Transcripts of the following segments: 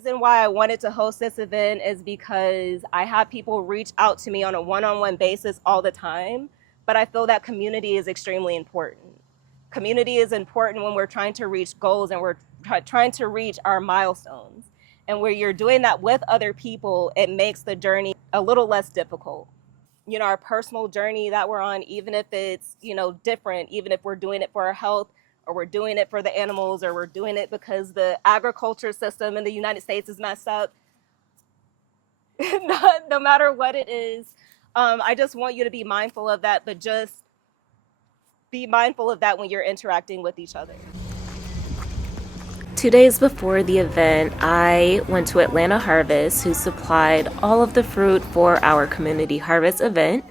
reason why I wanted to host this event is because I have people reach out to me on a one-on-one basis all the time, but I feel that community is extremely important. Community is important when we're trying to reach goals and we're trying to reach our milestones. And where you're doing that with other people, it makes the journey a little less difficult. You know, our personal journey that we're on, even if it's, you know, different, even if we're doing it for our health, or we're doing it for the animals, or we're doing it because the agriculture system in the United States is messed up. No matter what it is, I just want you to be mindful of that, but just be mindful of that when you're interacting with each other. 2 days before the event, I went to Atlanta Harvest, who supplied all of the fruit for our community harvest event.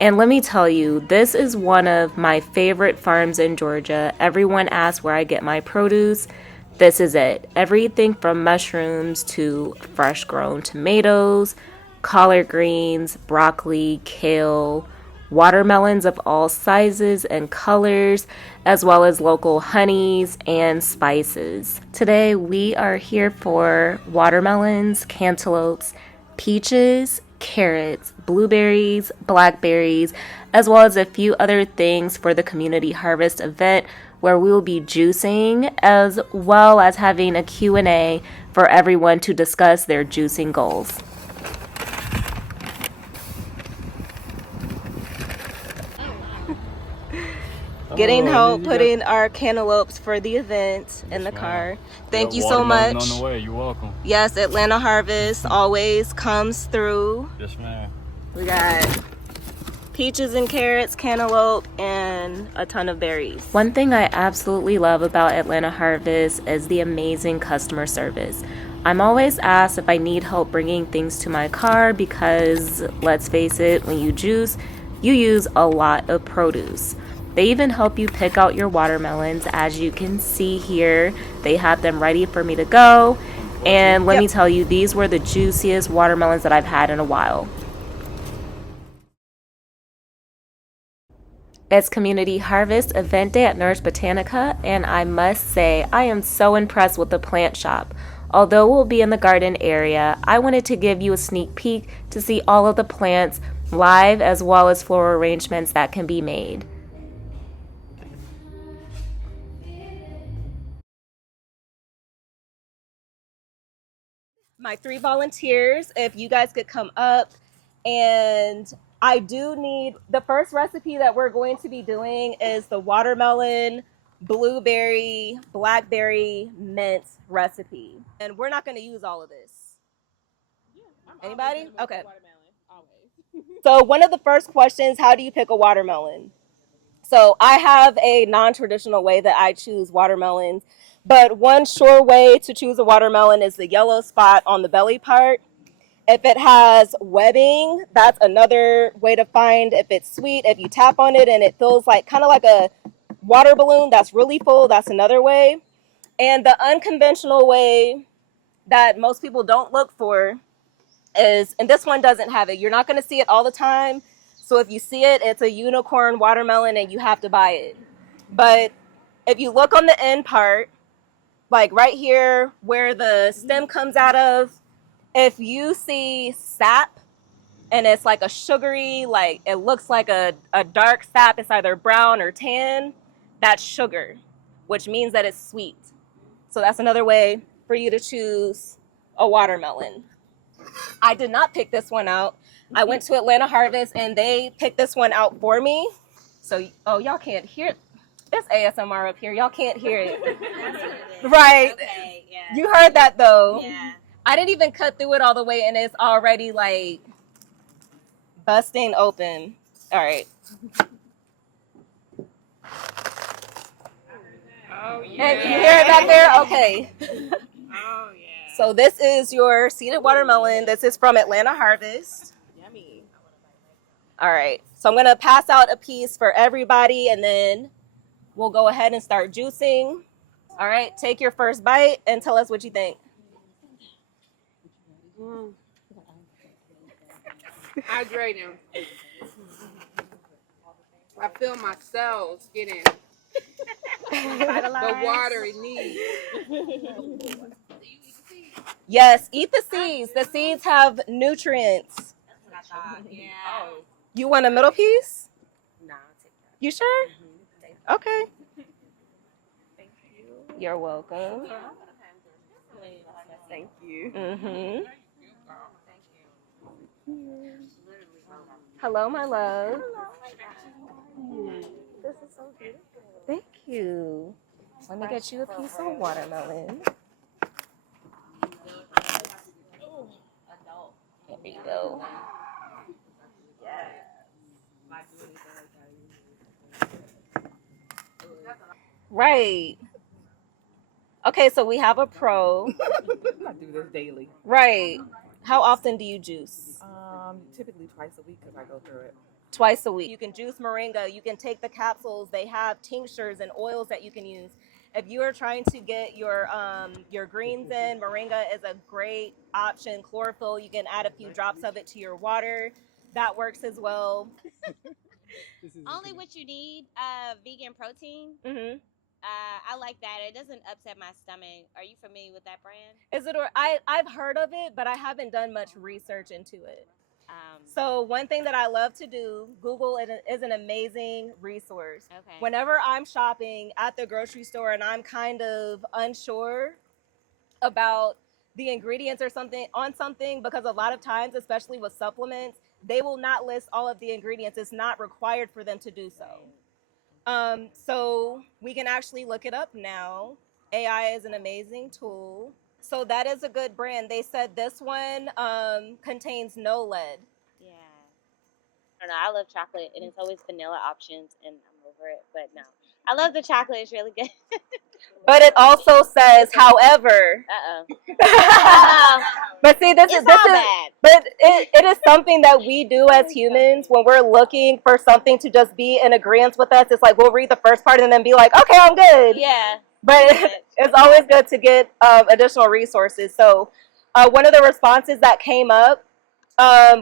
And let me tell you, this is one of my favorite farms in Georgia. Everyone asks where I get my produce. This is it. Everything from mushrooms to fresh grown tomatoes, collard greens, broccoli, kale, watermelons of all sizes and colors, as well as local honeys and spices. Today we are here for watermelons, cantaloupes, peaches, carrots, blueberries, blackberries, as well as a few other things for the community harvest event where we will be juicing, as well as having a Q&A for everyone to discuss their juicing goals. Getting help putting our cantaloupes for the event in the car. Thank you so much. On the way. You're welcome. Yes, Atlanta Harvest always comes through. Yes, ma'am. We got peaches and carrots, cantaloupe, and a ton of berries. One thing I absolutely love about Atlanta Harvest is the amazing customer service. I'm always asked if I need help bringing things to my car because, let's face it, when you juice, you use a lot of produce. They even help you pick out your watermelons. As you can see here, they have them ready for me to go. And let me tell you, these were the juiciest watermelons that I've had in a while. It's Community Harvest Event Day at Nourish Botanica, and I must say, I am so impressed with the plant shop. Although we'll be in the garden area, I wanted to give you a sneak peek to see all of the plants live, as well as floral arrangements that can be made. My 3 volunteers, if you guys could come up. And I do need, the first recipe that we're going to be doing is the watermelon, blueberry, blackberry mint recipe. And we're not going to use all of this. Anybody? Okay. So one of the first questions, how do you pick a watermelon? So I have a non-traditional way that I choose watermelons, but one sure way to choose a watermelon is the yellow spot on the belly part. If it has webbing, that's another way to find if it's sweet. If you tap on it and it feels like kind of like a water balloon that's really full, that's another way. And the unconventional way that most people don't look for is, and this one doesn't have it, you're not going to see it all the time. So if you see it, it's a unicorn watermelon and you have to buy it. But if you look on the end part, like right here where the stem comes out of, if you see sap and it's like a sugary, like it looks like a dark sap, it's either brown or tan, that's sugar, which means that it's sweet. So that's another way for you to choose a watermelon. I did not pick this one out. I went to Atlanta Harvest and they picked this one out for me. So, oh, y'all can't hear it. It's ASMR up here. Y'all can't hear it. Right. Okay, yeah. You heard that though. Yeah. I didn't even cut through it all the way and it's already like busting open. All right. Oh, yeah. And can you hear it back there? Okay. Oh, yeah. So this is your seeded watermelon. This is from Atlanta Harvest. Yummy. All right. So I'm going to pass out a piece for everybody and then we'll go ahead and start juicing. All right. Take your first bite and tell us what you think. Hydrating. I feel my cells getting the water it needs. Yes, eat the seeds. The seeds have nutrients. Yeah. You want a middle piece? Nah, I'll take that. You sure? Mm-hmm. Okay. Thank you. You're welcome. Thank you. Mm-hmm. Hello, my love. This is so beautiful. Thank you. Let me get you a piece of watermelon. There you go. Right. Okay, so we have a pro. I do this daily. Right. How often do you juice? Typically twice a week because I go through it. Twice a week. You can juice moringa. You can take the capsules. They have tinctures and oils that you can use. If you are trying to get your greens in, moringa is a great option. Chlorophyll, you can add a few drops of it to your water. That works as well. Only what you need, vegan protein. Mm-hmm. I like that. It doesn't upset my stomach. Are you familiar with that brand? Is it? Or I've heard of it, but I haven't done much research into it. So one thing that I love to do, Google is an amazing resource. Okay. Whenever I'm shopping at the grocery store and I'm kind of unsure about the ingredients or something, because a lot of times, especially with supplements, they will not list all of the ingredients. It's not required for them to do so. So we can actually look it up now. AI is an amazing tool. So that is a good brand. They said this one contains no lead. Yeah. I don't know. I love chocolate, and it's always vanilla options, and I'm over it. But no, I love the chocolate. It's really good. But it also says, however. But see, this is bad. But it is something that we do as humans when we're looking for something to just be in agreement with us. It's like we'll read the first part and then be like, okay, I'm good. Yeah. But it's always good to get additional resources. So one of the responses that came up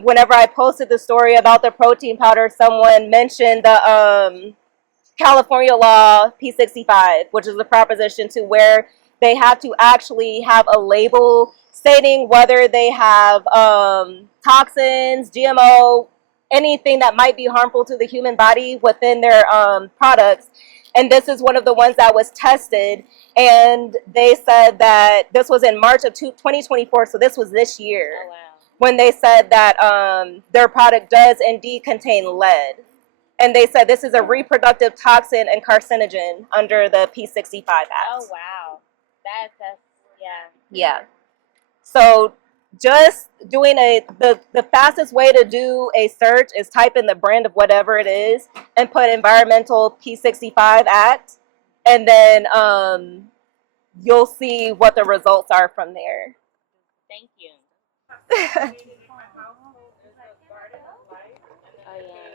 whenever I posted the story about the protein powder, someone mentioned the California law P65, which is the proposition to where they have to actually have a label stating whether they have toxins, GMO, anything that might be harmful to the human body within their products. And this is one of the ones that was tested. And they said that this was in March of 2024. So this was this year. Oh, wow. When they said that their product does indeed contain lead. And they said this is a reproductive toxin and carcinogen under the P65 Act. Oh, wow. That's yeah. Yeah. So just doing the fastest way to do a search is type in the brand of whatever it is and put environmental P65 Act. And then you'll see what the results are from there. Thank you.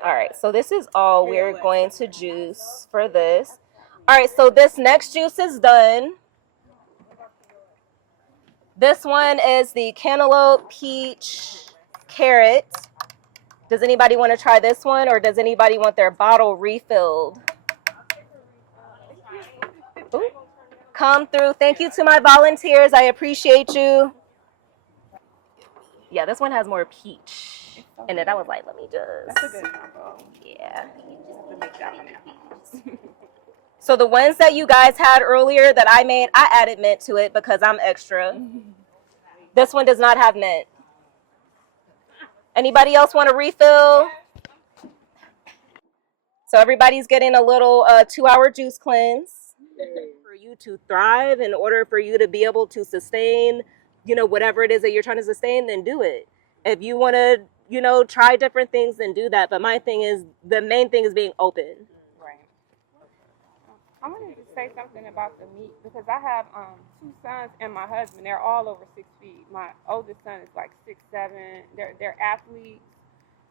All right, so this is all we're going to juice for this. All right, so this next juice is done. This one is the cantaloupe, peach, carrot. Does anybody want to try this one, or does anybody want their bottle refilled? Ooh. Come through. Thank you to my volunteers. I appreciate you. Yeah, this one has more peach in it. I was like, let me just. That's a good combo. Yeah. To make that one at home. So the ones that you guys had earlier that I made, I added mint to it because I'm extra. This one does not have mint. Anybody else want a refill? So everybody's getting a little 2-hour juice cleanse. For you to thrive, in order for you to be able to sustain, whatever it is that you're trying to sustain, then do it. If you want to, try different things, then do that. But the main thing is being open. Right. I wanted to say something about the meat because I have 2 sons and my husband. They're all over 6 feet. My oldest son is like 6'7". They're athletes,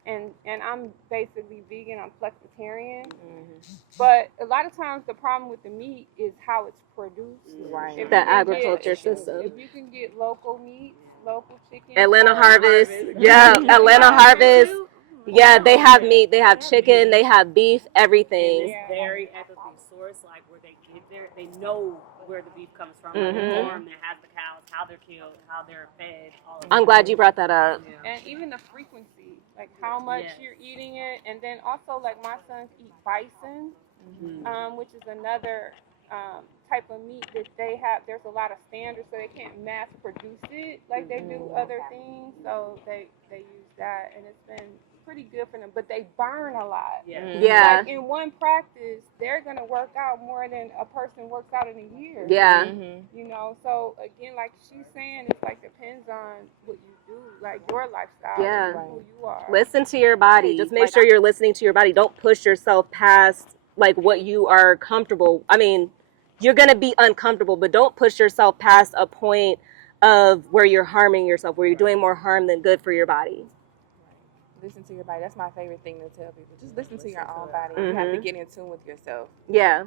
and I'm basically vegan. I'm flexitarian. Mm-hmm. But a lot of times the problem with the meat is how it's produced. Right. The agriculture system. If you can get local meat, local chicken. Atlanta Harvest. Yeah, Atlanta Harvest. Yeah, they have meat, they have chicken, they have beef, everything. It's very ethically sourced, like where they get there, they know where the beef comes from, Mhm. the farm that has the cows, how they're killed, how they're fed. All of I'm that. glad you brought that up. Yeah. And even the frequency, like how much Yes. you're eating it, and then also like my sons eat bison, which is another type of meat that they have. There's a lot of standards, so they can't mass produce it like they do other things. So they use that, and it's been pretty good for them. But they burn a lot. Yeah. Yeah. Like in one practice, they're gonna work out more than a person works out in a year. Yeah. You know, so again, like she's saying, it's like depends on what you do, like your lifestyle, Yeah. and who you are. Listen to your body. Just make sure you're listening to your body. Don't push yourself past like what you are comfortable. I mean, you're gonna be uncomfortable, but don't push yourself past a point of where you're harming yourself, where you're doing more harm than good for your body. Listen to your body. That's my favorite thing to tell people. Just listen to your own body. You have to get in tune with yourself. Yeah.